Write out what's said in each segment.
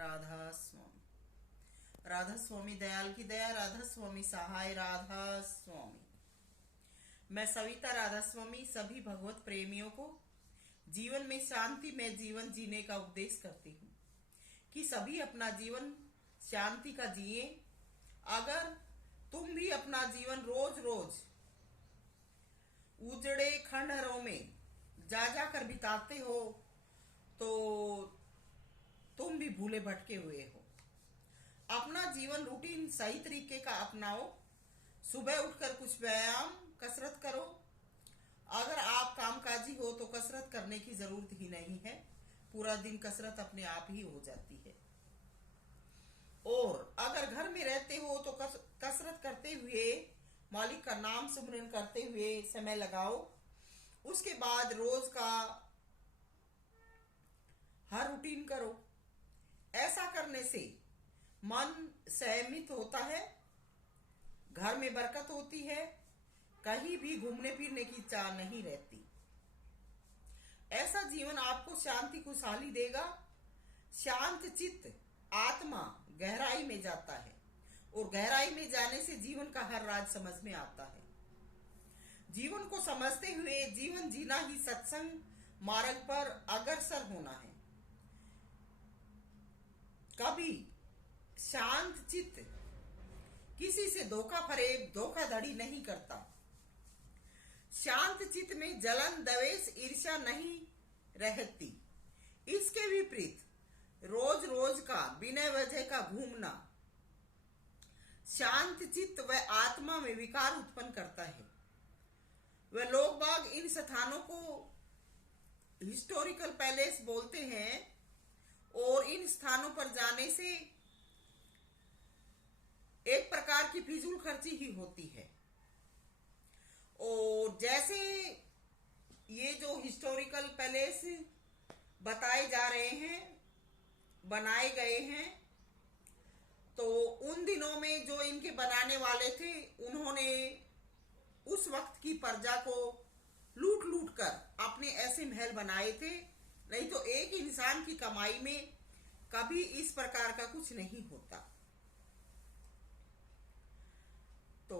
राधा स्वामी। राधा स्वामी दयाल की दया, राधा स्वामी सहाय, राधा स्वामी। मैं सविता राधा स्वामी सभी भगवत प्रेमियों को जीवन में शांति में जीवन जीने का उपदेश करती हूँ कि सभी अपना जीवन शांति का जिए। अगर तुम भी अपना जीवन रोज रोज उजड़े खंडहरों में जा जाकर बिताते हो तो तुम भी भूले भटके हुए हो। अपना जीवन रूटीन सही तरीके का अपनाओ। सुबह उठकर कुछ व्यायाम कसरत करो। अगर आप कामकाजी हो तो कसरत करने की जरूरत ही नहीं है, पूरा दिन कसरत अपने आप ही हो जाती है। और अगर घर में रहते हो तो कसरत करते हुए मालिक का नाम सिमरन करते हुए समय लगाओ। उसके बाद रोज का हर रूटीन करो। ऐसा करने से मन संयमित होता है, घर में बरकत होती है, कहीं भी घूमने फिरने की चाह नहीं रहती। ऐसा जीवन आपको शांति खुशहाली देगा। शांत चित्त आत्मा गहराई में जाता है और गहराई में जाने से जीवन का हर राज समझ में आता है। जीवन को समझते हुए जीवन जीना ही सत्संग मार्ग पर अग्रसर होना है। कभी शांत चित्त किसी से धोखा फरेब धोखाधड़ी नहीं करता। शांत चित्त में जलन द्वेष ईर्ष्या नहीं रहती। इसके विपरीत रोज रोज का बिना वजह का घूमना शांत चित्त व आत्मा में विकार उत्पन्न करता है। वह लोग बाग इन स्थानों को हिस्टोरिकल पैलेस बोलते हैं और इन स्थानों पर जाने से एक प्रकार की फिजूल खर्ची ही होती है। और जैसे ये जो हिस्टोरिकल पैलेस बताए जा रहे हैं, बनाए गए हैं, तो उन दिनों में जो इनके बनाने वाले थे उन्होंने उस वक्त की प्रजा को लूट लूट कर अपने ऐसे महल बनाए थे। नहीं तो एक इंसान की कमाई में कभी इस प्रकार का कुछ नहीं होता। तो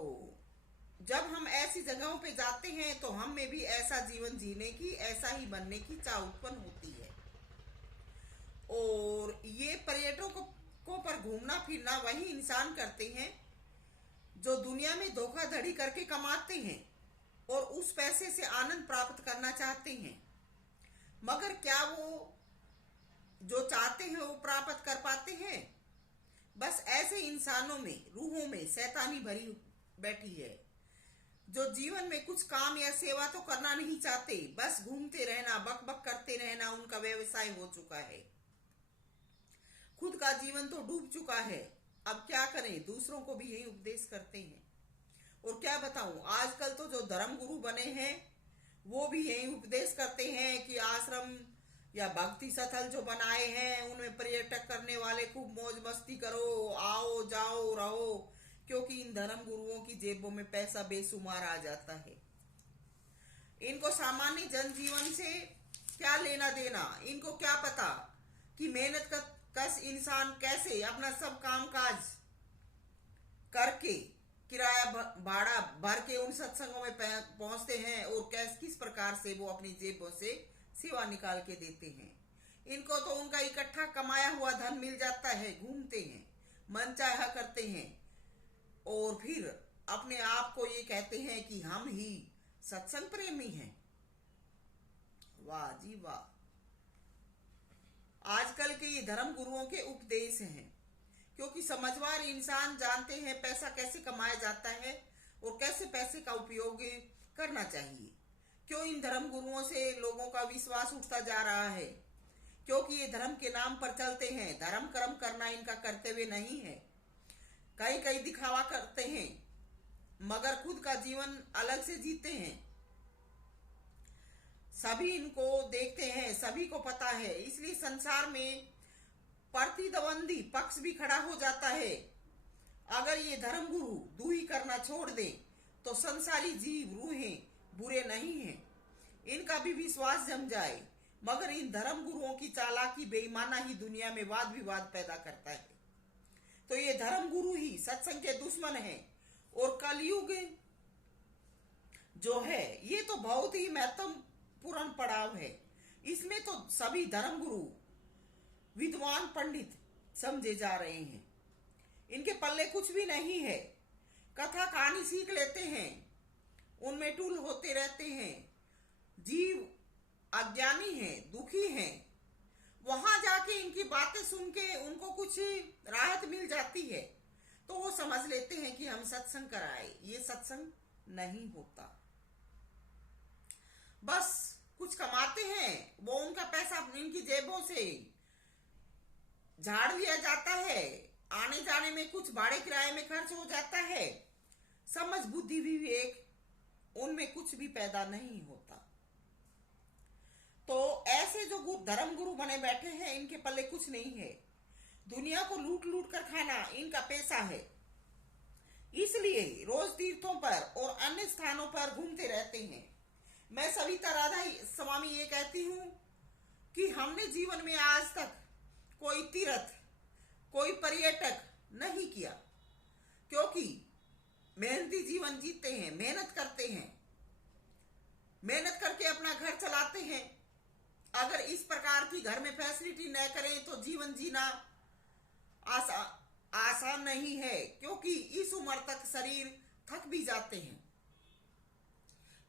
जब हम ऐसी जगहों पे जाते हैं तो हम में भी ऐसा जीवन जीने की, ऐसा ही बनने की चाह उत्पन्न होती है। और ये पर्यटकों पर घूमना फिरना वही इंसान करते हैं जो दुनिया में धोखाधड़ी करके कमाते हैं और उस पैसे से आनंद प्राप्त करना चाहते हैं। मगर क्या वो जो चाहते हैं वो प्राप्त कर पाते हैं? बस ऐसे इंसानों में रूहों में शैतानी भरी बैठी है जो जीवन में कुछ काम या सेवा तो करना नहीं चाहते, बस घूमते रहना, बक बक करते रहना उनका व्यवसाय हो चुका है। खुद का जीवन तो डूब चुका है। अब क्या करें, दूसरों को भी यही उपदेश करते हैं। और क्या बताऊं, आजकल तो जो धर्म गुरु बने हैं वो भी यही उपदेश करते हैं कि आश्रम या भक्ति स्थल जो बनाए हैं उनमें पर्यटक करने वाले खूब मौज मस्ती करो, आओ जाओ रहो, क्योंकि इन धर्म गुरुओं की जेबों में पैसा बेशुमार आ जाता है। इनको सामान्य जनजीवन से क्या लेना देना? इनको क्या पता कि मेहनत का कस इंसान कैसे अपना सब काम काज करके किराया भाड़ा भर के उन सत्संगों में पहुंचते हैं और किस प्रकार से वो अपनी जेबों से सेवा निकाल के देते हैं। इनको तो उनका इकट्ठा कमाया हुआ धन मिल जाता है, घूमते हैं, मन चाहा करते हैं और फिर अपने आप को ये कहते हैं कि हम ही सत्संग प्रेमी हैं। वाह जी वाह। आजकल के ये धर्म गुरुओं के उपदेश हैं, क्योंकि समझदार इंसान जानते हैं पैसा कैसे कमाया जाता है और कैसे पैसे का उपयोग करना चाहिए। क्यों इन धर्म गुरुओं से लोगों का विश्वास उठता जा रहा है? क्योंकि ये धर्म के नाम पर चलते हैं। धर्म कर्म करना इनका कर्तव्य नहीं है। कई कई दिखावा करते हैं मगर खुद का जीवन अलग से जीते हैं। सभी इनको देखते हैं, सभी को पता है, इसलिए संसार में प्रतिद्वंदी पक्ष भी खड़ा हो जाता है। अगर ये धर्म गुरु दूही करना छोड़ दे तो संसारी जीव रूहें बुरे नहीं हैं, इनका भी विश्वास जम जाए मगर इन धर्म गुरुओं की चालाकी बेईमाना ही दुनिया में वाद विवाद पैदा करता है। तो ये धर्म गुरु ही सत्संग के दुश्मन हैं। और कलयुग जो है ये तो बहुत ही महत्वपूर्ण पड़ाव है। इसमें तो सभी धर्म गुरु विद्वान पंडित समझे जा रहे हैं। इनके पल्ले कुछ भी नहीं है। कथा कहानी सीख लेते हैं, उनमें टूल होते रहते हैं। जीव अज्ञानी हैं, दुखी हैं, वहां जाके इनकी बातें सुन के उनको कुछ राहत मिल जाती है तो वो समझ लेते हैं कि हम सत्संग कराए। ये सत्संग नहीं होता। बस कुछ कमाते हैं, वो उनका पैसा इनकी जेबों से झाड़ लिया जाता है। आने जाने में कुछ भाड़े किराए में खर्च हो जाता है। समझ बुद्धि विवेक उनमें कुछ भी पैदा नहीं होता। तो ऐसे जो धर्म गुरु बने बैठे हैं, इनके पल्ले कुछ नहीं है। दुनिया को लूट लूट कर खाना इनका पैसा है। इसलिए रोज तीर्थों पर और अन्य स्थानों पर घूमते रहते हैं। मैं सविता राधा स्वामी ये कहती हूँ कि हमने जीवन में आज तक कोई तीर्थ, कोई पर्यटक नहीं किया, क्योंकि मेहनती जीवन जीते हैं, मेहनत करते हैं, मेहनत करके अपना घर चलाते हैं। अगर इस प्रकार की घर में फैसिलिटी न करें तो जीवन जीना आसान नहीं है, क्योंकि इस उम्र तक शरीर थक भी जाते हैं।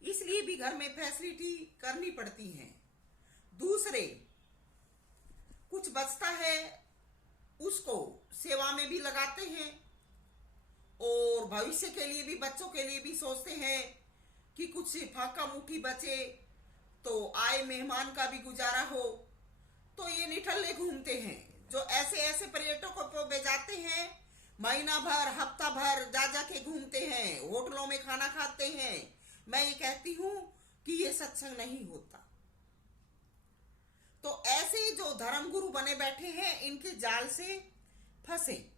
इसलिए भी घर में फैसिलिटी करनी पड़ती है। दूसरे कुछ बचता है उसको सेवा में भी लगाते हैं और भविष्य के लिए भी, बच्चों के लिए भी सोचते हैं कि कुछ फाका मुट्ठी बचे तो आए मेहमान का भी गुजारा हो। तो ये निठल्ले घूमते हैं जो ऐसे ऐसे पर्यटकों को भेजाते हैं। महीना भर हफ्ता भर जा जा के घूमते हैं, होटलों में खाना खाते हैं। मैं ये कहती हूँ कि ये सत्संग नहीं होता। तो ऐसे जो धर्म गुरु बने बैठे हैं, इनके जाल से फंसे।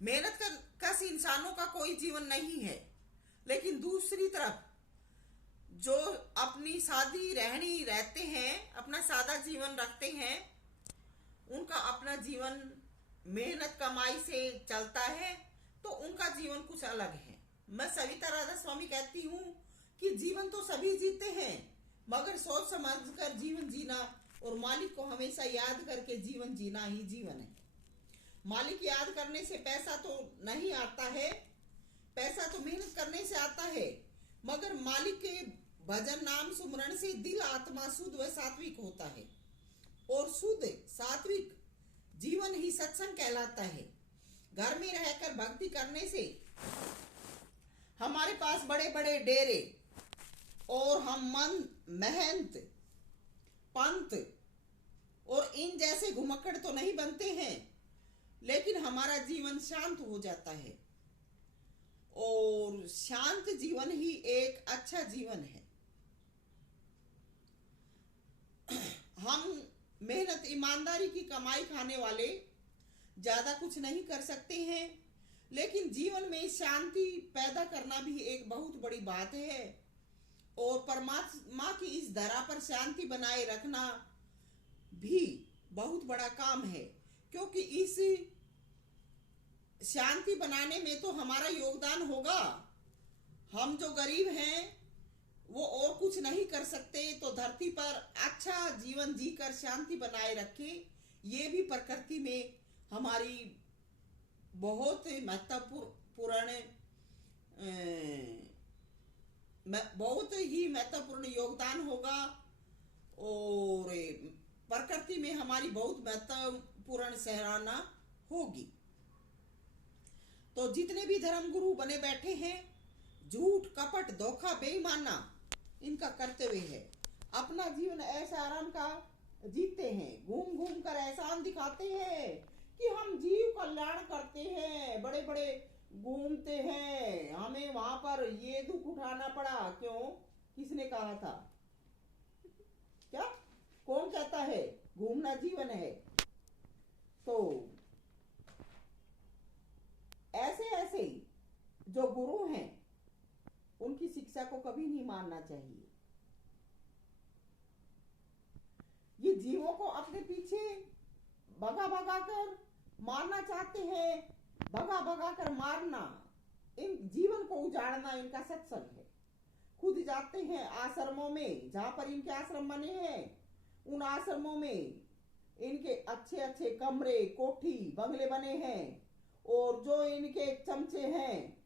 मेहनत कस इंसानों का कोई जीवन नहीं है, लेकिन दूसरी तरफ जो अपनी सादी रहनी रहते हैं, अपना सादा जीवन रखते हैं, उनका अपना जीवन मेहनत कमाई से चलता है, तो उनका जीवन कुछ अलग है। मैं सविता राधा स्वामी कहती हूँ कि जीवन तो सभी जीते हैं, मगर सोच समझ कर जीवन जीना और मालिक को हमेशा याद करके जीवन जीना ही जीवन है। मालिक याद करने से पैसा तो नहीं आता है, पैसा तो मेहनत करने से आता है, मगर मालिक के भजन नाम सुमरण से दिल आत्मा शुद्ध व सात्विक होता है। और शुद्ध सात्विक जीवन ही सत्संग कहलाता है। घर में रहकर भक्ति करने से हमारे पास बड़े बड़े डेरे और हम मन महंत पंत और इन जैसे घुमक्कड़ तो नहीं बनते हैं, लेकिन हमारा जीवन शांत हो जाता है। और शांत जीवन ही एक अच्छा जीवन है। हम मेहनत ईमानदारी की कमाई खाने वाले ज्यादा कुछ नहीं कर सकते हैं, लेकिन जीवन में शांति पैदा करना भी एक बहुत बड़ी बात है। और परमात्मा की इस धरा पर शांति बनाए रखना भी बहुत बड़ा काम है, क्योंकि इस शांति बनाने में तो हमारा योगदान होगा। हम जो गरीब हैं वो और कुछ नहीं कर सकते, तो धरती पर अच्छा जीवन जीकर शांति बनाए रखे, ये भी प्रकृति में हमारी बहुत महत्वपूर्ण योगदान होगा। और प्रकृति में हमारी बहुत महत्वपूर्ण सराहना होगी। तो जितने भी धर्म गुरु बने बैठे हैं, झूठ कपट धोखा बेईमाना इनका कर्तव्य है। अपना जीवन ऐसा आराम का जीते हैं, घूम घूम कर एहसान दिखाते हैं कि हम जीव कल्याण करते हैं, बड़े बड़े घूमते हैं, हमें वहां पर ये दुख उठाना पड़ा। क्यों? किसने कहा था? क्या कौन कहता है घूमना जीवन है? तो ऐसे ऐसे जो गुरु हैं उनकी शिक्षा को कभी नहीं मानना चाहिए। ये जीवों को अपने पीछे भगा भगा कर मारना चाहते हैं। भगा भगा कर मारना, इन जीवन को उजाड़ना इनका सत्संग है। खुद जाते हैं आश्रमों में, जहां पर इनके आश्रम बने हैं, उन आश्रमों में इनके अच्छे अच्छे कमरे, कोठी, बंगले बने हैं, और जो इनके चमचे हैं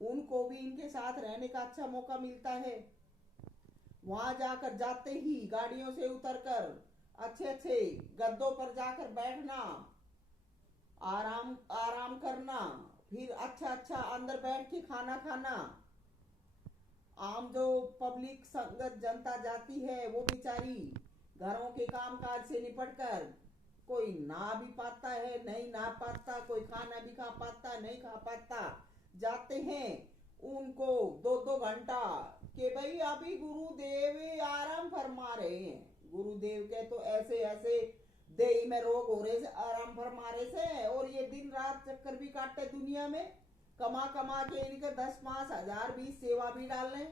उनको भी इनके साथ रहने का अच्छा मौका मिलता है। वहां जाकर जाते ही गाड़ियों से उतरकर अच्छे अच्छे गद्दों पर जाकर बैठना, आराम आराम करना, फिर अच्छा अच्छा अंदर बैठ के खाना खाना। आम जो पब्लिक संगत जनता जाती है वो बेचारी घरों के कामकाज से निपटकर कोई नहा भी पाता है, नहीं नहा पाता, कोई खाना भी खा पाता, नहीं खा पाता, जाते हैं। उनको 2-2 घंटा के भाई अभी गुरुदेव आराम फरमा रहे हैं। गुरुदेव के तो ऐसे ऐसे देही में रोग हो रहे से, आराम फरमा रहे से, और ये दिन रात चक्कर भी काटते दुनिया में, कमा कमा के इनके 10-5 हजार भी सेवा भी डाल रहे।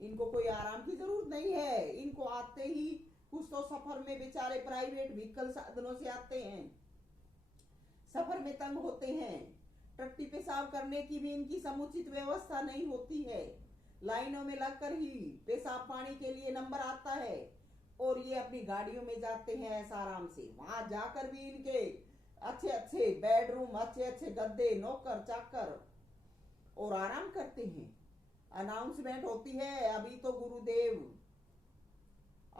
इनको कोई आराम की जरूरत नहीं है। इनको आते ही कुछ तो सफर में बेचारे प्राइवेट व्हीकल साधनों से आते हैं, सफर में तंग होते हैं, टट्टी पेशाब करने की भी इनकी समुचित व्यवस्था नहीं होती है। लाइनों में लगकर ही पेशाब पानी के लिए नंबर आता है, और ये अपनी गाड़ियों में जाते हैं ऐसा आराम से। वहां जाकर भी इनके अच्छे अच्छे बेडरूम, अच्छे अच्छे गद्दे, नौकर चाकर, और आराम करते हैं। अनाउंसमेंट होती है, अभी तो गुरुदेव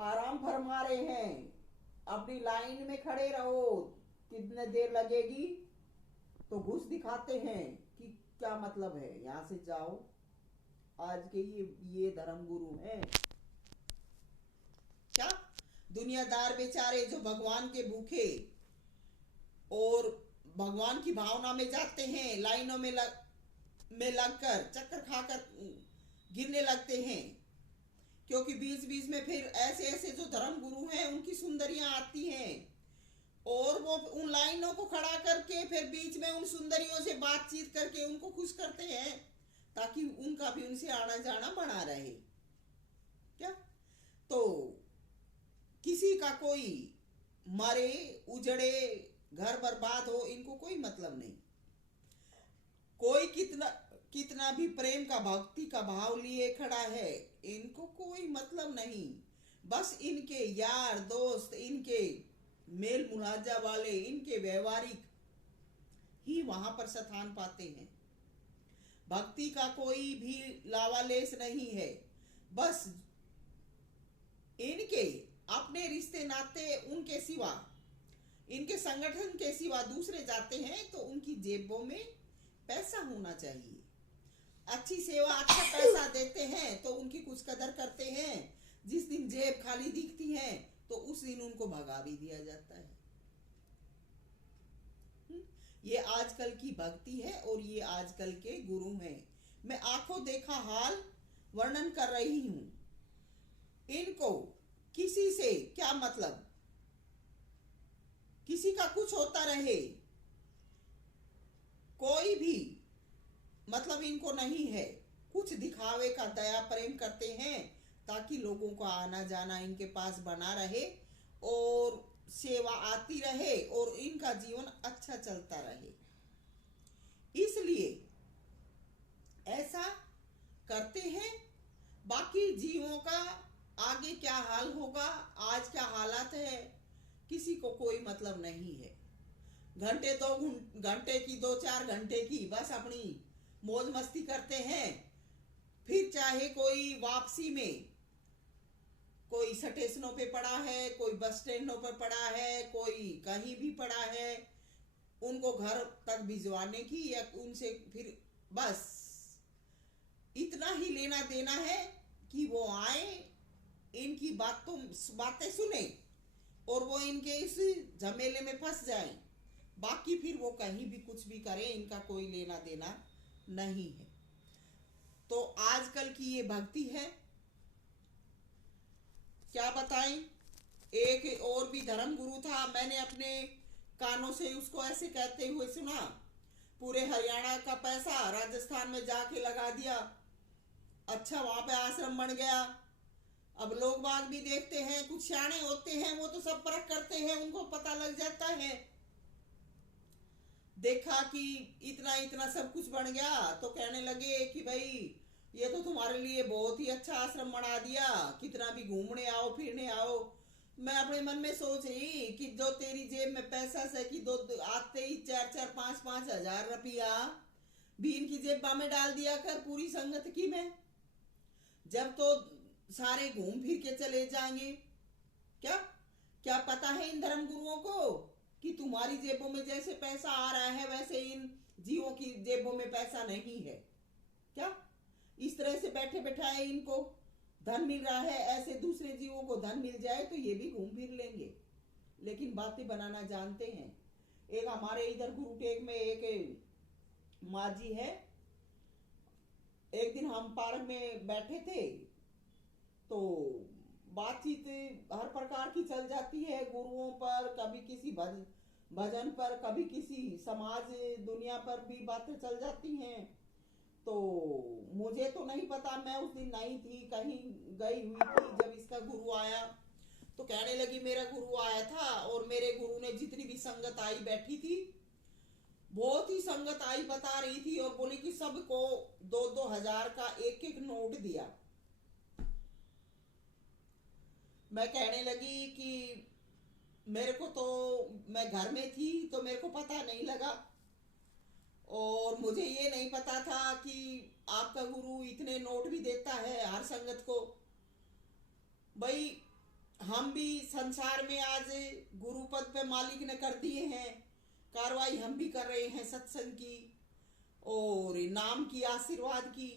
आराम फरमा रहे हैं, अपनी लाइन में खड़े रहो, कितने देर लगेगी, तो घुस दिखाते हैं कि क्या मतलब है, यहां से जाओ। आज के ये धर्म गुरु हैं क्या? दुनियादार बेचारे जो भगवान के भूखे और भगवान की भावना में जाते हैं, लाइनों में लगकर चक्कर खाकर गिरने लगते हैं, क्योंकि बीच बीच में फिर ऐसे ऐसे जो धर्म गुरु हैं उनकी सुंदरियां आती हैं, और वो उन लाइनों को खड़ा करके फिर बीच में उन सुंदरियों से बातचीत करके उनको खुश करते हैं, ताकि उनका भी उनसे आना जाना बना रहे। क्या तो किसी का कोई मरे, उजड़े, घर बर्बाद हो, इनको कोई मतलब नहीं। कोई कितना भी प्रेम का, भक्ति का भाव लिए खड़ा है, इनको कोई मतलब नहीं। बस इनके यार दोस्त, इनके मेल मुलाजा वाले, इनके व्यवहारिक ही वहां पर स्थान पाते हैं। भक्ति का कोई भी लावालेस नहीं है। बस इनके अपने रिश्ते नाते उनके सिवा, इनके संगठन के सिवा दूसरे जाते हैं तो उनकी जेबों में पैसा होना चाहिए। अच्छी सेवा, अच्छा पैसा देते हैं तो उनकी कुछ कदर करते हैं। जिस दिन जेब खाली दिखती है तो उस दिन उनको भगा भी दिया जाता है। ये आजकल की भक्ति है और ये आजकल के गुरु हैं। मैं आंखों देखा हाल वर्णन कर रही हूं। इनको किसी से क्या मतलब, किसी का कुछ होता रहे, कोई भी मतलब इनको नहीं है। कुछ दिखावे का दया प्रेम करते हैं ताकि लोगों का आना जाना इनके पास बना रहे और सेवा आती रहे और इनका जीवन अच्छा चलता रहे। इसलिए ऐसा करते हैं। बाकी जीवों का आगे क्या हाल होगा, आज क्या हालात है, किसी को कोई मतलब नहीं है। घंटे 2 घंटे की, 2-4 घंटे की बस अपनी मौज मस्ती करते हैं। फिर चाहे कोई वापसी में, कोई स्टेशनों पे पड़ा है, कोई बस स्टैंडों पर पड़ा है, कोई कहीं भी पड़ा है, उनको घर तक भिजवाने की या उनसे फिर बस इतना ही लेना देना है कि वो आए, इनकी बातें सुने और वो इनके इस झमेले में फंस जाएं। बाकी फिर वो कहीं भी कुछ भी करें, इनका कोई लेना देना नहीं है। तो आजकल की ये भक्ति है, क्या बताएं। एक और भी धर्म गुरु था, मैंने अपने कानों से उसको ऐसे कहते हुए सुना, पूरे हरियाणा का पैसा राजस्थान में जाके लगा दिया, अच्छा वहां पे आश्रम बन गया, अब लोग बाग भी देखते हैं, कुछ सियाने होते हैं, वो तो सब परख करते हैं, उनको पता लग जाता है। देखा कि इतना इतना सब कुछ बन गया तो कहने लगे कि भाई ये तो तुम्हारे लिए बहुत ही अच्छा आश्रम बना दिया, कितना भी घूमने आओ फिरने आओ। मैं अपने मन में सोच रही कि जो तेरी जेब में पैसा से कि दो आते ही 4-4 5-5 हजार रुपया भी इनकी जेबा में डाल दिया कर पूरी संगत की। मैं जब तो सारे घूम फिर के चले जाएंगे। क्या क्या पता है इन धर्म गुरुओं को कि तुम्हारी जेबों में जैसे पैसा आ रहा है वैसे इन जीवों की जेबों में पैसा नहीं है क्या? इस तरह से बैठे बैठाए इनको धन मिल रहा है, ऐसे दूसरे जीवों को धन मिल जाए तो ये भी घूम फिर लेंगे, लेकिन बातें बनाना जानते हैं। एक हमारे इधर गुरुटेक में एक माँ जी है। एक दिन हम पार्क में बैठे थे तो बातचीत हर प्रकार की चल जाती है, गुरुओं पर, कभी किसी भजन पर, कभी किसी समाज दुनिया पर भी बातें चल जाती हैं। तो मुझे तो नहीं पता, मैं उस दिन नहीं थी, कहीं गई हुई थी। जब इसका गुरु आया तो कहने लगी मेरा गुरु आया था और मेरे गुरु ने जितनी भी संगत आई बैठी थी, बहुत ही संगत आई बता रही थी और बोली कि सबको 2-2 हजार का एक एक नोट दिया। मैं कहने लगी कि मेरे को तो, मैं घर में थी तो मेरे को पता नहीं लगा और मुझे ये नहीं पता था कि आपका गुरु इतने नोट भी देता है हर संगत को। भाई हम भी संसार में आज गुरु पद पे मालिक ने कर दिए हैं, कार्रवाई हम भी कर रहे हैं सत्संग की और नाम की, आशीर्वाद की।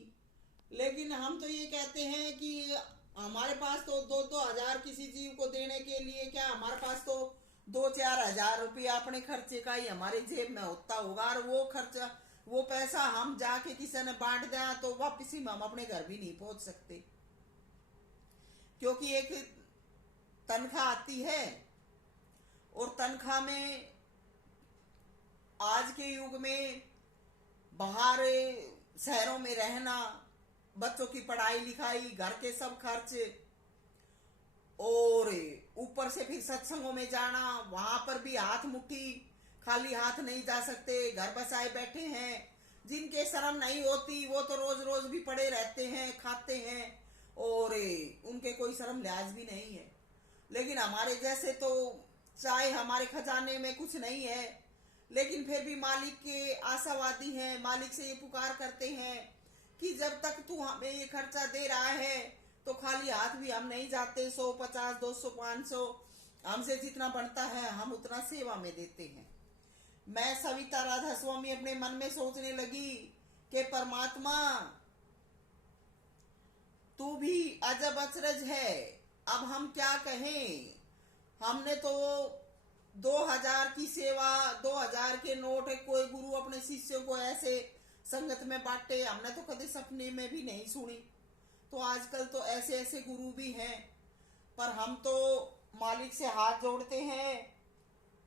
लेकिन हम तो ये कहते हैं कि हमारे पास तो 2-2 हजार किसी जीव को देने के लिए क्या, हमारे पास तो 2-4 हजार रुपया अपने खर्चे का ही हमारे जेब में होता होगा और वो खर्चा, वो पैसा हम जाके किसी ने बांट दिया तो वापिस ही हम अपने घर भी नहीं पहुंच सकते, क्योंकि एक तनख्वाह आती है और तनख्वाह में आज के युग में बाहर शहरों में रहना, बच्चों की पढ़ाई लिखाई, घर के सब खर्च और ऊपर से फिर सत्संगों में जाना, वहां पर भी हाथ मुट्ठी खाली हाथ नहीं जा सकते। घर बसाए बैठे हैं, जिनके शर्म नहीं होती वो तो रोज रोज भी पड़े रहते हैं, खाते हैं और उनके कोई शर्म लिहाज भी नहीं है। लेकिन हमारे जैसे तो चाहे हमारे खजाने में कुछ नहीं है लेकिन फिर भी मालिक के आशावादी हैं, मालिक से ये पुकार करते हैं कि जब तक तू हमें ये खर्चा दे रहा है तो खाली हाथ भी हम नहीं जाते। 100, 50, 200, 500 हमसे जितना बनता है हम उतना सेवा में देते हैं। मैं सविता राधा स्वामी अपने मन में सोचने लगी कि परमात्मा तू भी अजब अचरज है, अब हम क्या कहें। हमने तो 2000 की सेवा, 2000 के नोट कोई गुरु अपने शिष्यों को ऐसे संगत में बांटे, हमने तो कभी सपने में भी नहीं सुनी। तो आजकल तो ऐसे ऐसे गुरु भी हैं, पर हम तो मालिक से हाथ जोड़ते हैं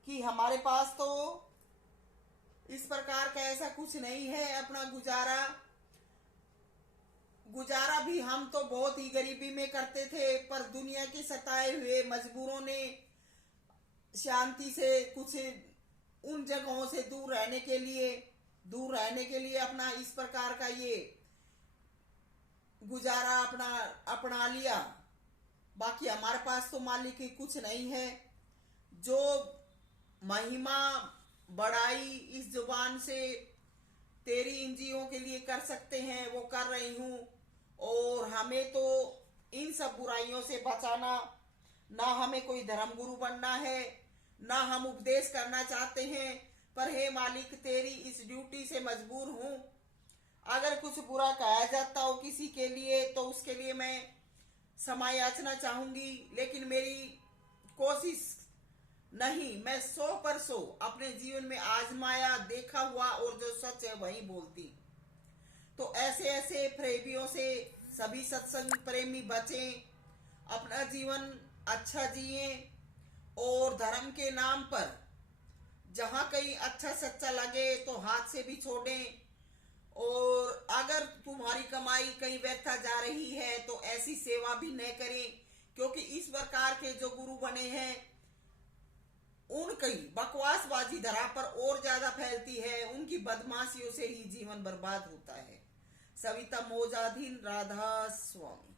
कि हमारे पास तो इस प्रकार का ऐसा कुछ नहीं है। अपना गुजारा भी हम तो बहुत ही गरीबी में करते थे, पर दुनिया के सताए हुए मजबूरों ने शांति से कुछ उन जगहों से दूर रहने के लिए अपना इस प्रकार का ये गुजारा अपना लिया। बाकी हमारे पास तो मालिक की कुछ नहीं है। जो महिमा बड़ाई इस जुबान से तेरी इन जीवों के लिए कर सकते हैं वो कर रही हूं और हमें तो इन सब बुराइयों से बचाना, ना हमें कोई धर्म गुरु बनना है, ना हम उपदेश करना चाहते हैं, पर हे मालिक तेरी इस ड्यूटी से मजबूर हूं। अगर कुछ बुरा कहा जाता हो किसी के लिए तो उसके लिए मैं क्षमा याचना चाहूंगी, लेकिन मेरी कोशिश नहीं, मैं 100% अपने जीवन में आजमाया, देखा हुआ और जो सच है वही बोलती। तो ऐसे ऐसे प्रेमियों से सभी सत्संग प्रेमी बचें, अपना जीवन अच्छा जिए और धर्म के नाम पर जहां कहीं अच्छा सच्चा लगे तो हाथ से भी छोड़ें। और अगर तुम्हारी कमाई कहीं व्यर्थ जा रही है तो ऐसी सेवा भी न करें क्योंकि इस प्रकार के जो गुरु बने हैं उनकी बकवासबाजी धरा पर और ज्यादा फैलती है, उनकी बदमाशियों से ही जीवन बर्बाद होता है। सविता मोजाधीन, राधा स्वामी।